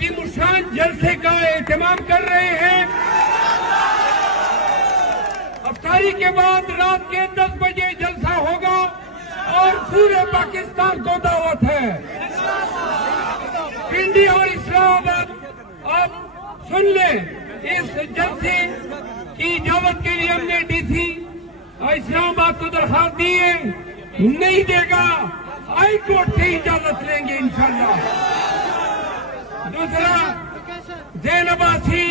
अजीमुशान जलसे का एहतमाम कर रहे हैं। अफ्तारी के बाद रात के 10 बजे जलसा होगा और पूरे पाकिस्तान को दावत है। पिंडी और इस्लामाबाद आप सुन ले, इस जलसे की इजाजत के लिए हमने डीसी इस्लामाबाद को दरखास्त दी है, नहीं देगा हाई कोर्ट से इजाजत लेंगे इंशाल्लाह। दूसरा, जैनबासी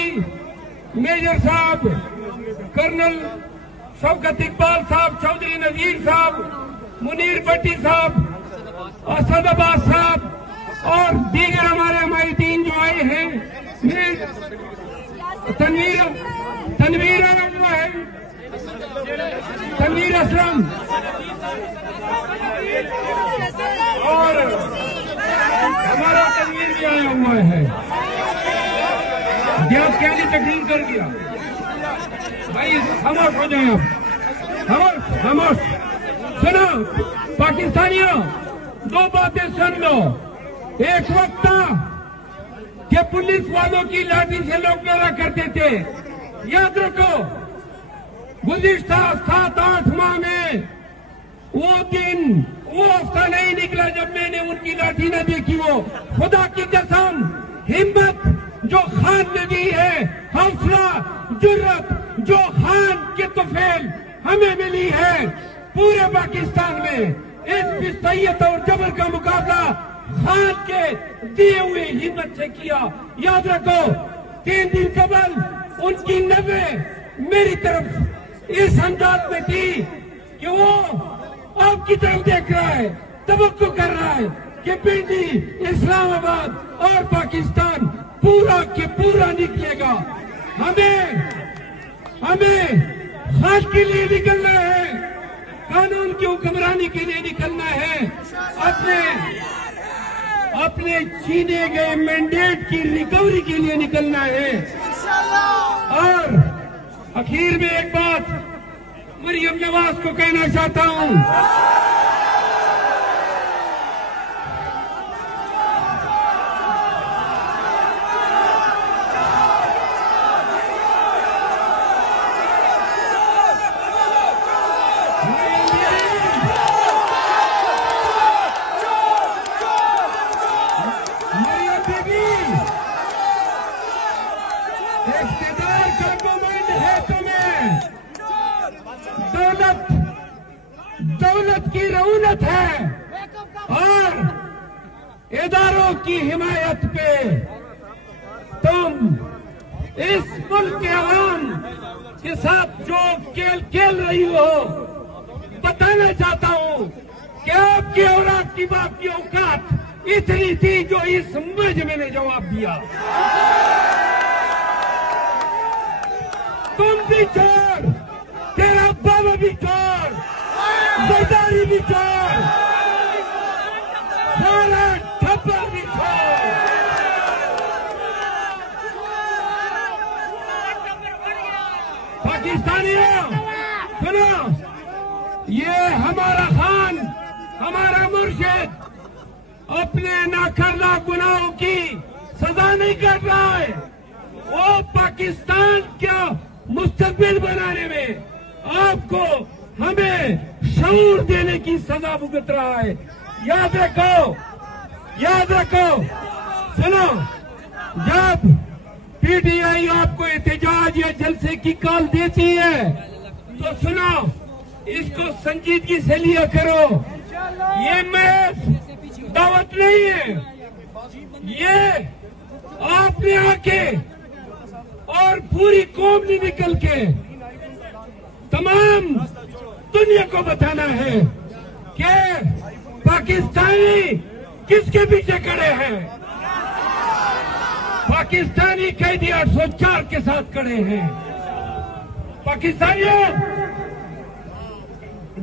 मेजर साहब, कर्नल शौकत इकबाल साहब, चौधरी नजीर साहब, मुनीर भट्टी साहब, असद अब्बास साहब और दीगर हमारे हमायतीन जो आए हैं, तनवीर है, तनवीर असलम और हमारा तनवीर भी आया हुआ है। आप क्या तकरीर कर दिया भाई, खामोश हो जाए आप, खामोश। सुनो पाकिस्तानियों, दो बातें सुन लो। एक वक्त था कि पुलिस वालों की लाठी से लोग डरा करते थे, याद रखो। गुज़िश्ता 7-8 माह में वो दिन, वो हफ्ता नहीं निकला जब मैंने उनकी लाठी न देखी। वो खुदा की कसम, हिम्मत जो खान ने दी है, हौसला जुर्रत जो खान के तुफैल हमें मिली है पूरे पाकिस्तान में, इस फिस्तैयत और जबर का मुकाबला खान के दिए हुए हिम्मत से किया। याद रखो, 3 दिन कबल उनकी नज़रें मेरी तरफ इस अंदाज में थी कि वो आपकी तरफ देख रहा है, तवक्को कर रहा है कि पिंडी, इस्लामाबाद और पाकिस्तान पूरा के पूरा निकलेगा। हमें खान के लिए निकलना है, कानून की हुक्मरानी के लिए निकलना है, अपने छीने गए मैंडेट की रिकवरी के लिए निकलना है। और आखिर में एक बात मरियम नवाज को कहना चाहता हूं, इख्तियार का घमंड है तुम्हें, दौलत की रऊनत है और इदारों की हिमायत पे तुम इस मुल्क के अवाम के साथ जो खेल रही हो। बताना चाहता हूं कि आपकी औलाद की बाप की औकात इतनी थी जो इस मुजरिम ने जवाब दिया। तुम भी चोर, तेरा बाबा भी चोर, सरदारी भी चोर, सारा ठप्पर भी चोर। पाकिस्तानियों सुनो, ये हमारा खान, हमारा मुर्शिद अपने नाकर्दा गुनाहों की सजा नहीं कर रहा है, वो पाकिस्तान का मुस्तकबिल बनाने में आपको, हमें शऊर देने की सजा भुगत रहा है। याद रखो। सुनो, जब पीटीआई आपको एहतजाज या जलसे की कॉल देती है तो सुनो, इसको संजीदगी से लिया करो। ये महज दावत नहीं है, ये आपने आके और पूरी कौम ने निकल के तमाम दुनिया को बताना है कि पाकिस्तानी किसके पीछे खड़े हैं। पाकिस्तानी कैदी 804 के साथ खड़े हैं। पाकिस्तानियों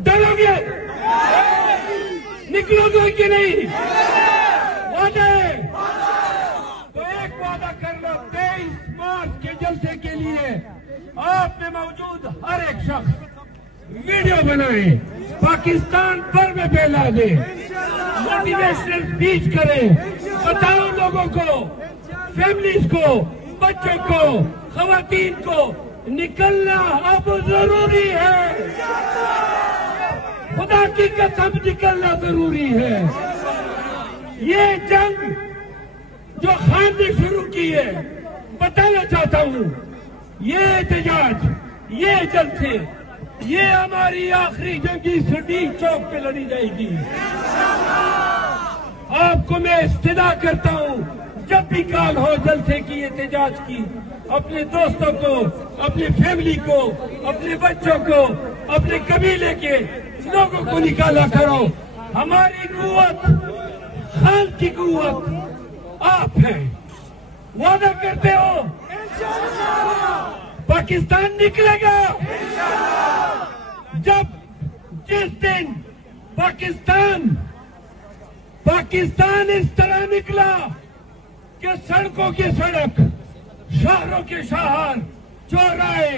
डरोगे, निकलोगे कि नहीं? वादे तो एक वादा कर लो, 23 मार्च के जलसे के लिए आप में मौजूद हर एक शख्स वीडियो बनाए, पाकिस्तान पर में फैला दे, मोटिवेशनल स्पीच करे, बताओ लोगों को फैमिलीज को, बच्चों को, खवातीन को निकलना अब जरूरी है। खुदा की कसम निकलना जरूरी है। ये जंग जो खान ने शुरू की है, बताना चाहता हूँ, ये एहतजाज, ये जलसे, ये हमारी आखिरी जंगी सटीक चौक पे लड़ी जाएगी। आपको मैं इस्तिदा करता हूँ, जब भी कॉल हो जलसे की, एहतजाज की, अपने दोस्तों को, अपनी फैमिली को, अपने बच्चों को, अपने कबीले के लोगों को निकाला करो। हमारी कुव्वत, खान की कुव्वत आप हैं। वादा करते हो पाकिस्तान निकलेगा। जिस दिन पाकिस्तान इस तरह निकला कि सड़कों की सड़क, शहरों के शहर, चौराहे